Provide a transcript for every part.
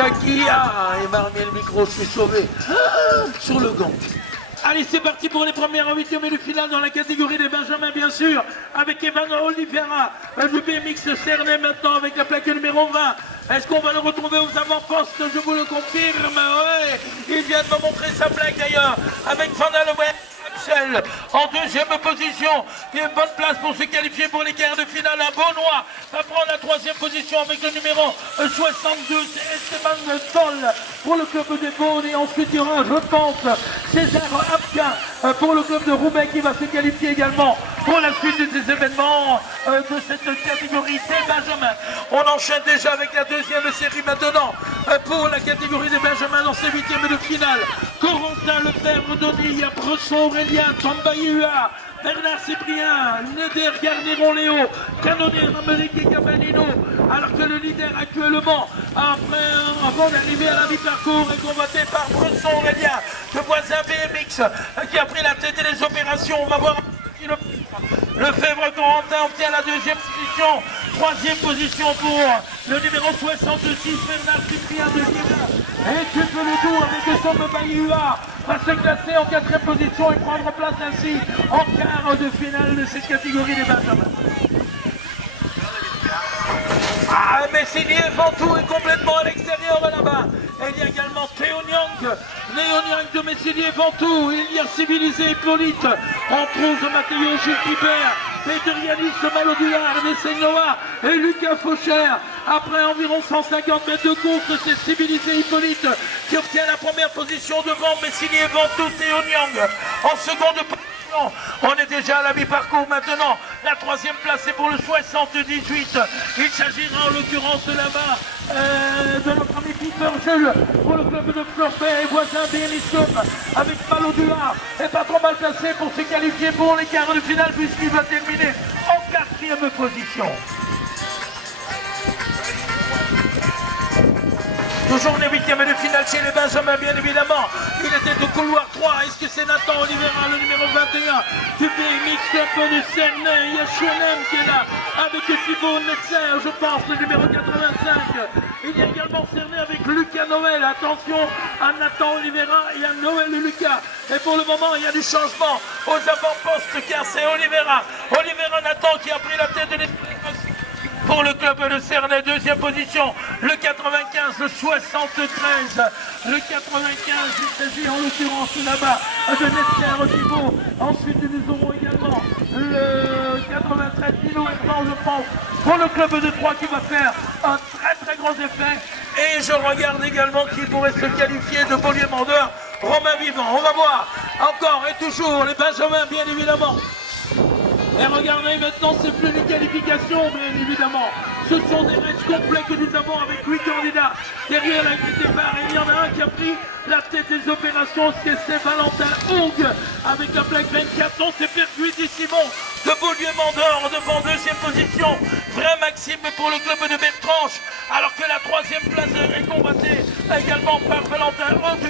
Jackie, il m'a remis le micro, je suis sauvé. Sur le gant. Allez, c'est parti pour les premières huitièmes de finale dans la catégorie des Benjamins, bien sûr, avec Evan Oliveira du BMX Cernay maintenant avec la plaque numéro 20. Est-ce qu'on va le retrouver aux avant-postes? Je vous le confirme. Ouais, il vient de me montrer sa plaque d'ailleurs avec Van Allen. En deuxième position, il y a une bonne place pour se qualifier pour les quarts de finale. Un Beaunois va prendre la troisième position avec le numéro 62, c'est Esteban Sol pour le club des Beaunes. Et ensuite il y aura, je pense, César Abka pour le club de Roubaix qui va se qualifier également pour la suite des événements de cette catégorie des Benjamins. On enchaîne déjà avec la deuxième série maintenant pour la catégorie des Benjamins dans ces huitièmes de finale. Corentin Lefebvre, Donny, Bresson, Aurélien, Tambaïua, Bernard Cyprien, Neder Garneron Léo, Canonnier Amérique et Cabanino, alors que le leader actuellement, avant d'arriver à la mi-parcours, est combattu par Bresson Aurélien, le voisin BMX, qui a pris la tête des opérations. On va voir qui Lefebvre Corentin obtient la deuxième position. Troisième position pour le numéro 66, Bernard Cyprien de Guérin. Et tu peux le tour avec Somme Bayua va se classer en quatrième position et prendre place ainsi en quart de finale de cette catégorie des Benjamins. Mais Signé Ventoux est complètement à l'extérieur là-bas. Et il y a également Théo Nyang de Messigné Ventoux. Il y a Civilisé Hippolyte. On trouve Matteo Gilles-Piper, Peter Yanis Malodouard, Nesseignoa et Lucas Faucher. Après environ 150 mètres de course, c'est Civilisé Hippolyte qui obtient la première position devant Messigné Ventoux, Théo Nyang. En seconde position, on est déjà à la mi-parcours maintenant. La troisième place est pour le 78. Il s'agira en l'occurrence là-bas de notre ami Peter Jules pour le club de Florpet et voisin BMX avec Malodua et pas trop mal placé pour se qualifier pour les quarts de finale puisqu'il va terminer en quatrième position. Toujours les huitièmes de finale chez les Benjamins, bien évidemment. Il était au couloir 3. Est-ce que c'est Nathan Oliveira, le numéro 21 du BMX un peu de Cernay? Il y a Chonem qui est là avec Thibaut Netzer, je pense, le numéro 85. Il y a également Cernay avec Lucas Noël. Attention à Nathan Oliveira et à Noël et Lucas. Et pour le moment, il y a du changement aux avant-postes car c'est Oliveira Nathan qui a pris la tête de l'espace. Pour le club de Cernay, deuxième position, le 95, le 73, le 95, il s'agit en l'occurrence là-bas de Nestor Thibault. Ensuite, nous aurons également le 93, Dino Herman, je pense, pour le club de Troyes qui va faire un très gros effet. Et je regarde également qui pourrait se qualifier de Beaulieu Mandeur, Romain Vivant. On va voir encore et toujours les Benjamins, bien évidemment. Et regardez, maintenant, c'est plus les qualifications, bien évidemment. Ce sont des matchs complets que nous avons avec 8 candidats. Derrière la grille départ, il y en a un qui a pris la tête des opérations, c'est Valentin Hong avec la plaque 24. On s'est perdu Simon de Beaulieu-Mandor devant deuxième position. Vrai Maxime pour le club de Bertranche, alors que la troisième place est combattue également par Valentin Hong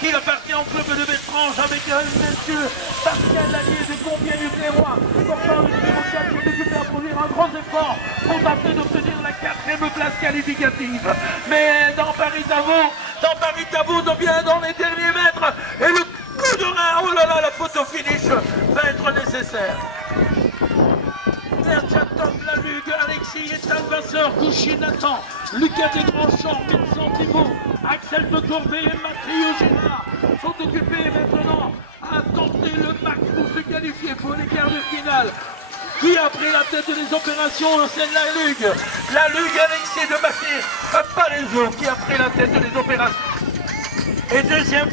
qui appartient au club de Bertranche avec monsieur Pascal Lallier de Compiègne-Clairoy. Pourtant, le numéro 4 qui est occupé à produire un gros effort pour tenter d'obtenir la quatrième place qualificative. Mais dans Paris-Tabou, bien dans les derniers mètres, et le coup de rein, oh là là, la photo finish va être nécessaire. Tom Lalugue, Alexis Ethan Vasseur, Couchy Nathan, Lucas Desgrandchamps, Vincent Thibault, Axel de Courbet et Mathieu Gérard sont occupés maintenant à tenter le max pour se qualifier pour les quarts de finale. Qui a pris la tête des opérations? C'est Lalugue Alexis de Massir, pas les autres, qui a pris la tête des opérations. Et deuxième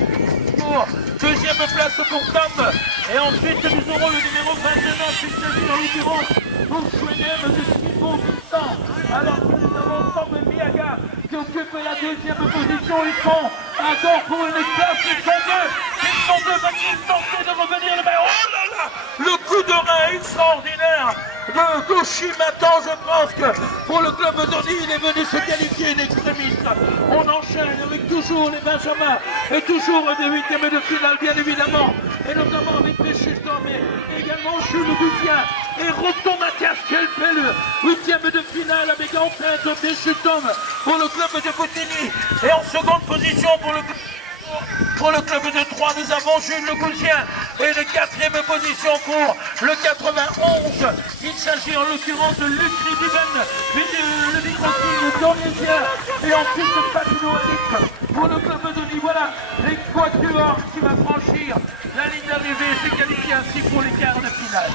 place pour Tom. Et ensuite nous aurons le numéro 29, il s'agit en l'occurrence pour Chouenem de Thibaut Vincent. Alors que nous avons Tom et Miaga qui occupent la deuxième position. Ils sont encore pour une classe, ils sont deux va-t-il tenter de revenir le maillot. Oh là là, le coup de rein extraordinaire de Gauchy maintenant, je pense que pour le club d'Orly, il est venu se qualifier une extrémiste. On enchaîne avec toujours les Benjamins et toujours des huitièmes de finale, bien évidemment, et notamment avec Péchiton, mais également Jules Gouffien et Roton Mathias. Quel bel huitième de finale avec en tête Péchiton pour le club de Boutigny. Et en seconde position pour le club de Troyes, nous avons Jules Le Gousien. Et la quatrième position pour le 91. Il s'agit en l'occurrence de Luc Ridiven, le microfilm d'Orlésia. Et ensuite Patino Alix pour le club de Nice. Voilà les quatuors qui va franchir la ligne d'arrivée et se qualifier ainsi pour les quarts de finale.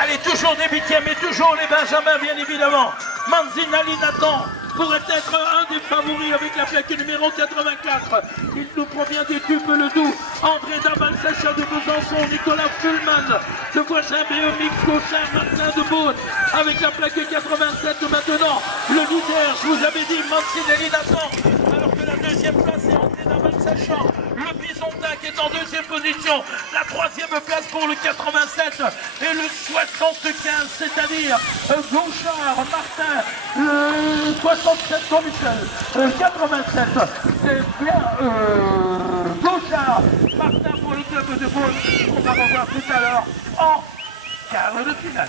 Allez, toujours des huitièmes et toujours les Benjamins, bien évidemment. Manzinali Nathan pourrait être un des favoris avec la plaque numéro 84. Il nous provient des tubes le Doubs. André Damal, Sacha de Besançon, Nicolas Fullman, de Voisin BMX Gauchin, Martin de Beaune, avec la plaque 87 maintenant. Le leader, je vous avais dit, Manzinali Nathan, alors que la deuxième place est André Damal, Sacha. Le Bisontin qui est en deuxième position. La troisième place pour le 87 et le 75, c'est-à-dire Gauchard, Martin, 67 Jean-Michel, 87, c'est bien Gauchard, Martin pour le club de Beaune, qu'on va revoir tout à l'heure en quart de finale.